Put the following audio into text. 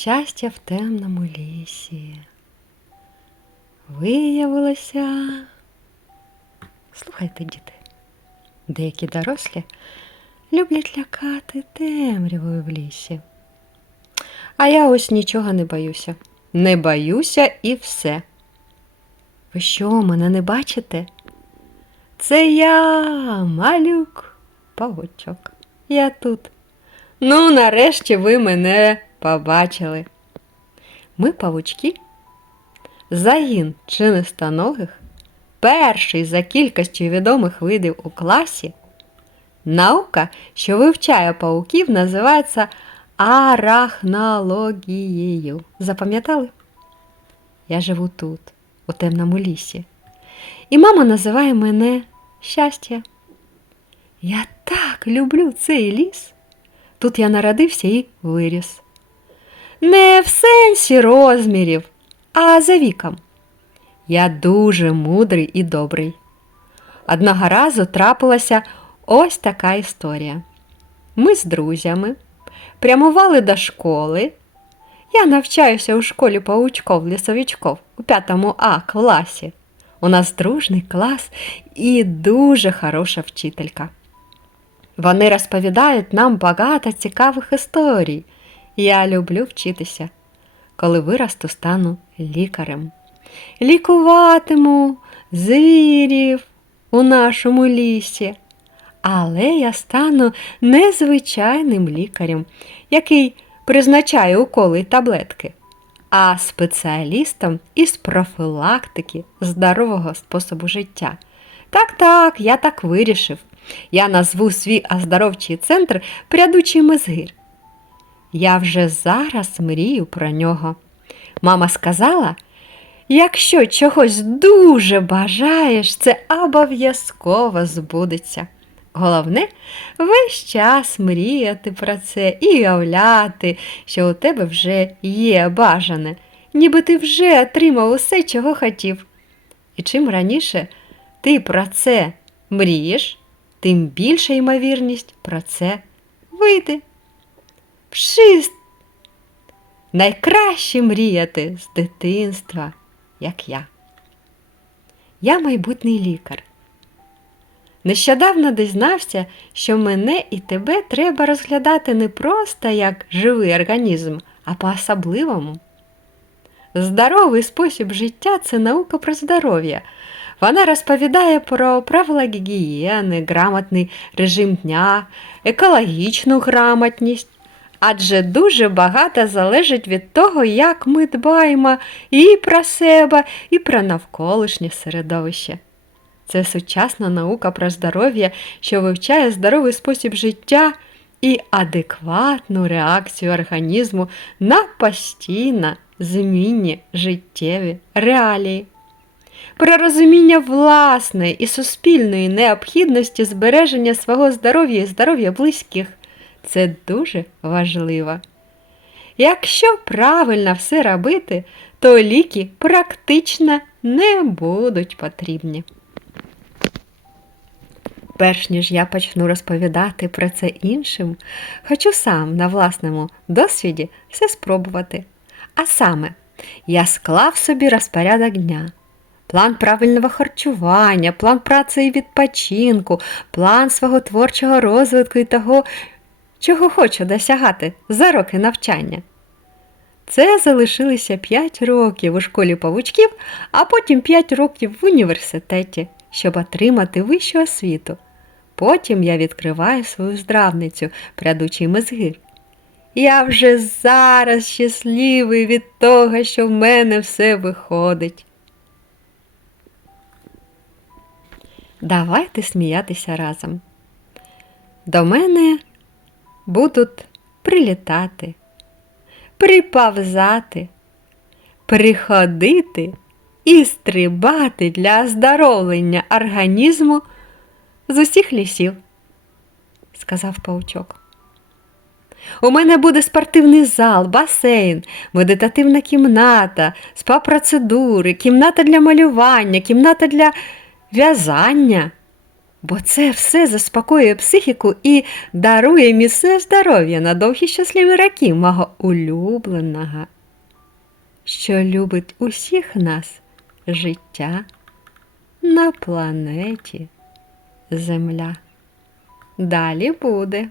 Щастя в темному лісі. Виявилося. Слухайте, діти, деякі дорослі люблять лякати темрявою в лісі. А я ось нічого не боюся. Не боюся і все. Ви що, мене не бачите? Це я, малюк, павучок. Я тут. Ну, нарешті ви мене побачили. Ми павучки. Загін чинистоногих, перший за кількістю відомих видів у класі. Наука, що вивчає пауків, називається арахнологією. Запам'ятали? Я живу тут, у темному лісі. І мама називає мене щастя. Я так люблю цей ліс. Тут я народився і виріс. Не в сенсі розмірів, а за віком. Я дуже мудрий і добрий. Одного разу трапилася ось така історія. Ми з друзями прямували до школи. Я навчаюся у школі паучков лісовичков у 5 А класі. У нас дружний клас і дуже хороша вчителька. Вони розповідають нам багато цікавих історій. Я люблю вчитися. Коли виросту, стану лікарем. Лікуватиму звірів у нашому лісі. Але я стану незвичайним лікарем, який призначає уколи й таблетки, а спеціалістом із профілактики здорового способу життя. Так, так, я так вирішив. Я назву свій оздоровчий центр прядучий мезгир. Я вже зараз мрію про нього. Мама сказала, якщо чогось дуже бажаєш, це обов'язково збудеться. Головне весь час мріяти про це і уявляти, що у тебе вже є бажане, ніби ти вже отримав усе, чого хотів. І чим раніше ти про це мрієш, тим більша ймовірність про це вийде. Вшист! Найкраще мріяти з дитинства, як я. Я майбутній лікар. Нещодавно дізнався, що мене і тебе треба розглядати не просто як живий організм, а по-особливому. Здоровий спосіб життя це наука про здоров'я. Вона розповідає про правила гігієни, грамотний режим дня, екологічну грамотність. Адже дуже багато залежить від того, як ми дбаємо і про себе, і про навколишнє середовище. Це сучасна наука про здоров'я, що вивчає здоровий спосіб життя і адекватну реакцію організму на постійно змінні життєві реалії. Про розуміння власної і суспільної необхідності збереження свого здоров'я і здоров'я близьких це дуже важливо. Якщо правильно все робити, то ліки практично не будуть потрібні. Перш ніж я почну розповідати про це іншим, хочу сам на власному досвіді все спробувати. А саме, я склав собі розпорядок дня, план правильного харчування, план праці і відпочинку, план свого творчого розвитку і того, чого хочу досягати за роки навчання. Це залишилося 5 років у школі павучків, а потім 5 років в університеті, щоб отримати вищу освіту. Потім я відкриваю свою здравницю, прядучий мезгир. Я вже зараз щасливий від того, що в мене все виходить. Давайте сміятися разом. До мене будуть прилітати, приповзати, приходити і стрибати для оздоровлення організму з усіх лісів, сказав паучок. У мене буде спортивний зал, басейн, медитативна кімната, спа-процедури, кімната для малювання, кімната для в'язання. Бо це все заспокоює психіку і дарує міцне здоров'я на довгі щасливі роки мого улюбленого, що любить усіх нас життя на планеті Земля. Далі буде.